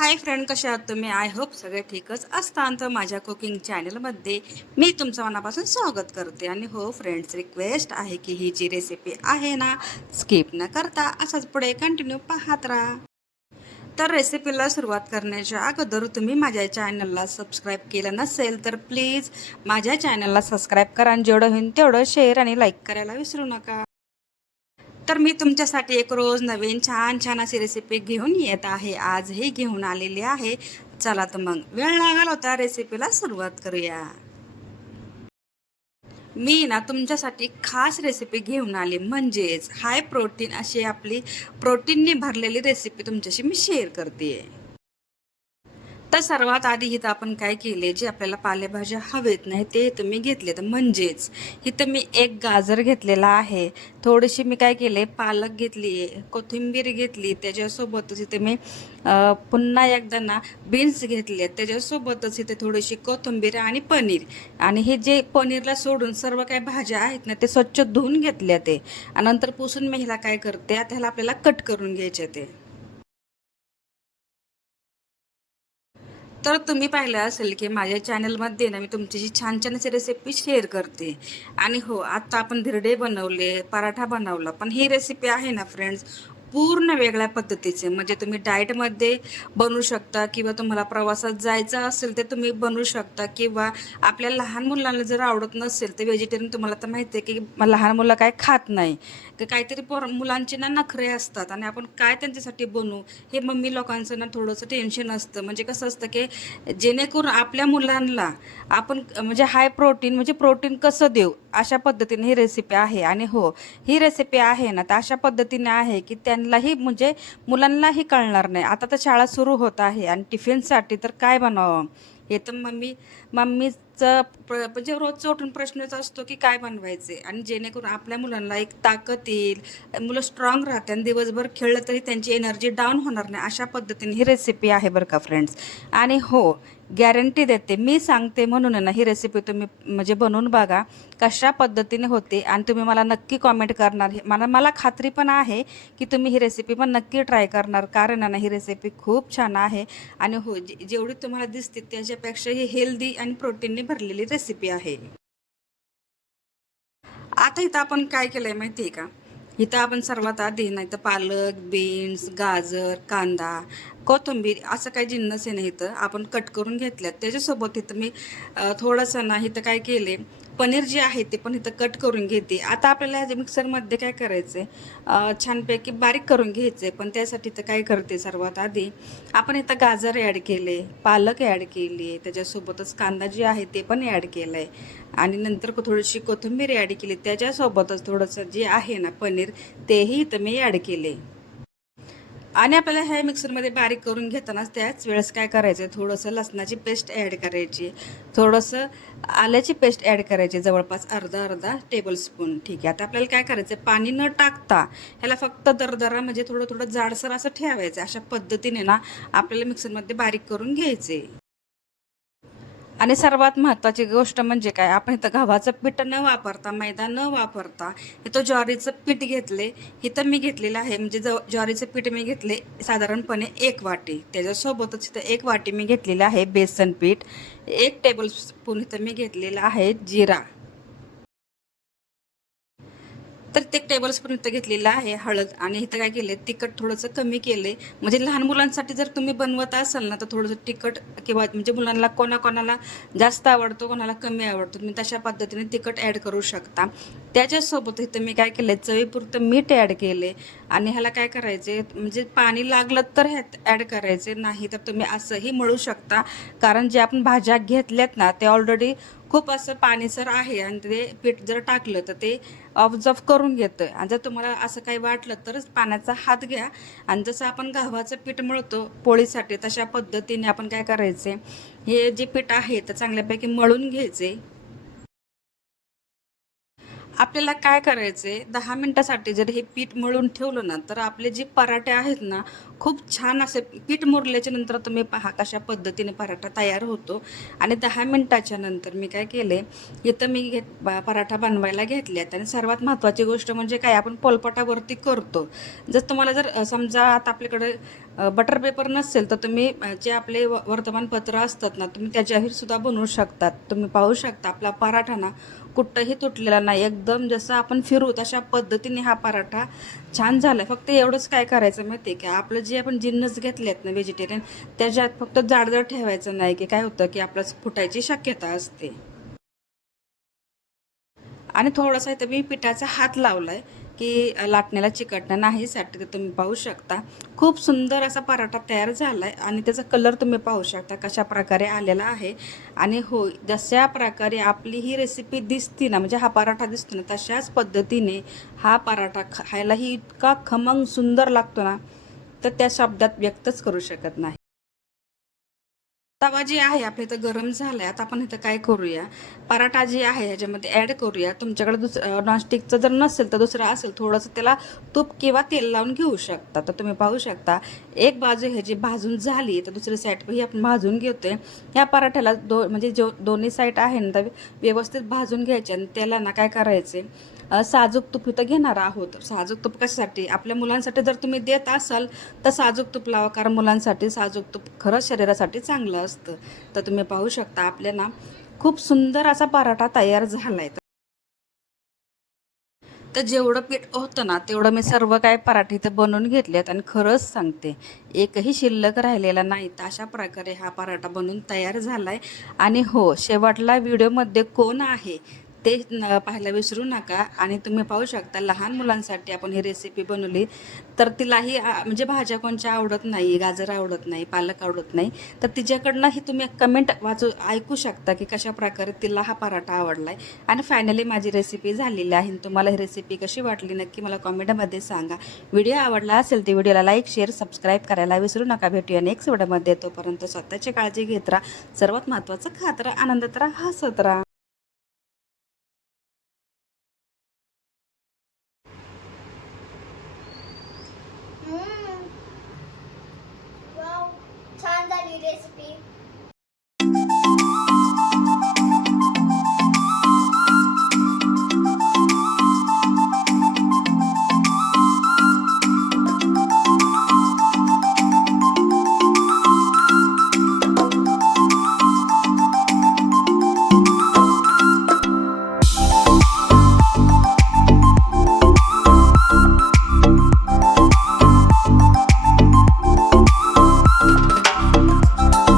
Hi friend, कसे आहात तुम्ही? आय होप सगळे ठीकच असतात. तर माझ्या कुकिंग चॅनलमध्ये मी तुमचं मनापासून स्वागत करते. आणि हो फ्रेंड्स, रिक्वेस्ट आहे की ही जी रेसिपी आहे ना, स्किप न करता असंच पुढे कंटिन्यू पाहत राहा. तर रेसिपीला सुरुवात करण्याच्या अगोदर तुम्ही माझ्या चॅनलला सबस्क्राईब केलं नसेल तर प्लीज माझ्या चॅनलला सबस्क्राईब करा आणि जेवढं होईल तेवढं शेअर आणि लाईक करायला विसरू नका. तर मी तुमच्यासाठी एक रोज नवीन छान छान अशी रेसिपी घेऊन येत आहे. आजही घेऊन आलेली आहे. चला तर मग वेळ लागेल होता, रेसिपीला सुरुवात करूया. मी ना तुमच्यासाठी खास रेसिपी घेऊन आली, म्हणजेच हाय प्रोटीन अशी आपली प्रोटीनने भरलेली रेसिपी तुमच्याशी मी शेअर करते. तर सर्वात आधी इथं आपण काय केले, जे आपल्याला पालेभाज्या हवेत नाही ते इथं मी घेतले. तर म्हणजेच इथं मी एक गाजर घेतलेला आहे, थोडीशी मी काय केले पालक घेतली आहे, कोथिंबीर घेतली, त्याच्यासोबतच इथे मी पुन्हा एकदा ना बीन्स घेतले, त्याच्यासोबतच इथे थोडीशी कोथिंबीर आणि पनीर. आणि हे जे पनीरला सोडून सर्व काही भाज्या आहेत ना ते स्वच्छ धुवून घेतल्या ते, आणि नंतर पुसून मी ह्याला काय करते, आता ह्याला आपल्याला कट करून घ्यायचे ते. तर तुम्ही पाहिलं असेल की माझ्या चॅनलमध्ये ना मी तुमची छान छान अशी रेसिपी शेअर करते. आणि हो, आता आपण धिरडे बनवले, पराठा बनवला, पण ही रेसिपी आहे ना फ्रेंड्स, पूर्ण वेगळ्या पद्धतीचे. म्हणजे तुम्ही डाएटमध्ये बनवू शकता, किंवा तुम्हाला प्रवासात जायचं असेल तर तुम्ही बनवू शकता, किंवा आपल्या लहान मुलांना जर आवडत नसेल तर व्हेजिटेरियन, तुम्हाला तर माहिती आहे की लहान मुलं काय खात नाही, तर काहीतरी मुलांचे ना नखरे असतात आणि आपण काय त्यांच्यासाठी बनवू, हे मम्मी लोकांचं ना थोडंसं टेन्शन असतं. म्हणजे कसं असतं की जेणेकरून आपल्या मुलांना आपण म्हणजे हाय प्रोटीन, म्हणजे प्रोटीन कसं देऊ, अशा पद्धतीने ही रेसिपी आहे. आणि हो, ही रेसिपी आहे ना तर अशा पद्धतीने आहे की त्यांनाही म्हणजे मुलांनाही कळणार नाही. आता तर शाळा सुरू होत आहे आणि टिफिनसाठी तर काय बनवावं हे तर मम्मीचं म्हणजे रोजचं उठून प्रश्नच असतो की काय बनवायचे. आणि जेणेकरून आपल्या मुलांना एक ताकद येईल, मुलं स्ट्रॉंग राहते आणि दिवसभर खेळलं तरी त्यांची एनर्जी डाऊन होणार नाही, अशा पद्धतीने ही रेसिपी आहे बरं का फ्रेंड्स. आणि हो, गॅरंटी देते, मी सांगते म्हणून आहे ना, ही रेसिपी तुम्ही म्हणजे बनवून बघा कशा पद्धतीने होते, आणि तुम्ही मला नक्की कॉमेंट करणार. हे मला मला खात्री पण आहे की तुम्ही ही रेसिपी पण नक्की ट्राय करणार, कारण आहे ना ही रेसिपी खूप छान आहे. आणि हो, जेवढी तुम्हाला दिसते त्याच्यापेक्षा ही हेल्दी आणि प्रोटीनने भरलेली रेसिपी आहे. आता इथं आपण काय केलंय माहिती आहे का, इथं आपण सर्वात आधी नाही तर पालक, बीन्स, गाजर, कांदा, कोथिंबीर असं काही जिन्नस आहे ना इथं आपण कट करून घेतल्यात. त्याच्यासोबत इथं मी थोडंसं ना इथं काय केले, पनीर जे आहे ते पण इथं कट करून घेते. आता आपल्याला मिक्सरमध्ये काय करायचं, छानपैकी बारीक करून घ्यायचे. पण त्यासाठी तर काय करते, सर्वात आधी आपण इथं गाजर ॲड केले, पालक ॲड केली, त्याच्यासोबतच कांदा जे आहे ते पण ॲड केलं आहे, आणि नंतर थोडीशी कोथिंबीर ॲड केली. त्याच्यासोबतच थोडंसं जे आहे ना पनीर, तेही इथं मी ॲड केले. आणि आपल्याला ह्या मिक्सरमध्ये बारीक करून घेतानाच त्याच वेळेस काय करायचं, थोडंसं लसणाची पेस्ट ॲड करायची, थोडंसं आल्याची पेस्ट ॲड करायची, जवळपास अर्धा अर्धा टेबलस्पून. ठीक आहे, आता आपल्याला काय करायचं, पाणी न टाकता ह्याला फक्त दरदरा म्हणजे थोडं थोडं जाडसर असं ठेवायचं. अशा पद्धतीने ना आपल्याला मिक्सरमध्ये बारीक करून घ्यायचे. आणि सर्वात महत्त्वाची गोष्ट म्हणजे काय, आपण इथं गव्हाचं पीठ न वापरता, मैदा न वापरता इथं ज्वारीचं पीठ घेतले. इथं मी घेतलेलं आहे, म्हणजे ज्वारीचं पीठ मी घेतले साधारणपणे 1 वाटी. त्याच्यासोबतच इथं 1 वाटी मी घेतलेलं आहे बेसन पीठ, 1 टेबलस्पून इथं मी घेतलेला आहे जिरा, तर ते 1 टेबलस्पून इथं घेतलेलं आहे हळद. आणि इथं काय केले, तिखट थोडंसं कमी केले. म्हणजे लहान मुलांसाठी जर तुम्ही बनवत असाल ना तर थोडंसं तिखट, किंवा म्हणजे मुलांना कोणाकोणाला जास्त आवडतो, कोणाला कमी आवडतो, तुम्ही तशा पद्धतीने तिखट ॲड करू शकता. त्याच्यासोबत इथं मी काय केलं, चवीपुरतं मीठ ॲड केले. आणि ह्याला काय करायचे, म्हणजे पाणी लागलं तर ह्यात ॲड करायचे, नाही तर तुम्ही असंही मळू शकता. कारण जे आपण भाज्या घेतल्यात ना ते ऑलरेडी खूप असं पाणीसर आहे, आणि ते पीठ जर टाकलं तर ते ऑब्झर्व करून घेतं. आणि जर तुम्हाला असं काही वाटलं तरच पाण्याचा हात घ्या. आणि जसं आपण गव्हाचं पीठ मळतो पोळीसाठी, तशा पद्धतीने आपण काय करायचे, हे जे पीठ आहे तर चांगल्यापैकी मळून घ्यायचे. आपल्याला काय करायचंय 10 मिनिटासाठी जर हे पीठ मळून ठेवलं ना, तर आपले जे पराठे आहेत ना, खूप छान असे पीठ मुरल्याच्या नंतर तुम्ही पहा कशा पद्धतीने पराठा तयार होतो. आणि 10 मिनिटाच्या नंतर मी काय केले, इथं मी पराठा बनवायला घेतल्यात आणि सर्वात महत्त्वाची गोष्ट म्हणजे काय आपण पोलपाटावरती करतो. जर तुम्हाला समजा आता आपल्याकडे बटर पेपर नसेल तर तुम्ही जे आपले वर्तमानपत्र असतात ना, तुम्ही त्याच्यावर सुद्धा बनवू शकतात. तुम्ही पाहू शकता आपला पराठा ना कुठंही तुटलेला नाही, एकदम जसं आपण फिरू तशा पद्धतीने हा पराठा छान झाला. फक्त एवढंच काय करायचं माहिती आहे की आपलं जे आपण जिन्नस घेतले आहेत ना व्हेजिटेरियन, त्याच्यात फक्त जाडजड ठेवायचं नाही, की काय होतं की आपलं फुटायची शक्यता असते. आणि थोडासा इथं मी पिठाचा हात लावलाय की लाटण्याला चिकटणं नाहीसाठी. तर तुम्ही पाहू शकता खूप सुंदर असा पराठा तयार झालाय आणि त्याचा कलर तुम्ही पाहू शकता कशा प्रकारे आलेला आहे. आणि हो, जशा प्रकारे आपली ही रेसिपी दिसती ना, म्हणजे हा पराठा दिसतो ना, तशाच पद्धतीने हा पराठा खायलाही इतका खमंग सुंदर लागतो ना, तर त्या शब्दात व्यक्तच करू शकत नाही. तवा जी आहे आपल्या इथं गरम झालाय. आता आपण इथं काय करूया, पराठा जी आहे ह्याच्यामध्ये ॲड करूया. तुमच्याकडे नॉनस्टिकचं जर नसेल तर दुसरं असेल, थोडंसं त्याला तूप किंवा तेल लावून घेऊ शकता. तर तुम्ही पाहू शकता एक बाजू ह्याची भाजून झाली तर दुसरी साईड ही आपण भाजून घेतोय. ह्या पराठ्याला म्हणजे जो दोन्ही साईड आहे ना, तर व्यवस्थित भाजून घ्यायचे आणि त्याला ना काय करायचे, साजूक तूप इथं घेणार आहोत. साजूक तूप कशासाठी, आपल्या मुलांसाठी जर तुम्ही देत असाल तर साजूक तूप लावा, कारण मुलांसाठी साजूक तूप खरंच शरीरासाठी चांगलं असतं. तर तुम्ही पाहू शकता आपल्या ना खूप सुंदर असा पराठा तयार झालाय. तर जेवढं पीठ होतं ना तेवढं मी सर्व काय पराठे इथं बनवून घेतलेत आणि खरंच सांगते एकही शिल्लक राहिलेला नाही. तर अशा प्रकारे हा पराठा बनवून तयार झालाय. आणि हो, शेवटला व्हिडिओमध्ये कोण आहे ते पाहायला विसरू नका. आणि तुम्ही पाहू शकता लहान मुलांसाठी आपण ही रेसिपी बनवली, तर तिलाही म्हणजे भाज्या कोणच्या आवडत नाही, गाजर आवडत नाही, पालक आवडत नाही, तर तिच्याकडनं ही तुम्ही कमेंट ऐकू शकता की कशा प्रकारे तिला हा पराठा आवडलाय. आणि फायनली माझी रेसिपी झालेली आहे. तुम्हाला ही रेसिपी कशी वाटली नक्की मला कॉमेंटमध्ये सांगा. व्हिडिओ आवडला असेल तर व्हिडिओला लाईक, शेअर, सबस्क्राईब करायला विसरू नका. भेटूया नेक्स्ट व्हिडिओमध्ये. तोपर्यंत स्वतःची काळजी घेत राहा. सर्वात महत्त्वाचं खात राहा, आनंदात राहा, हसत राहा.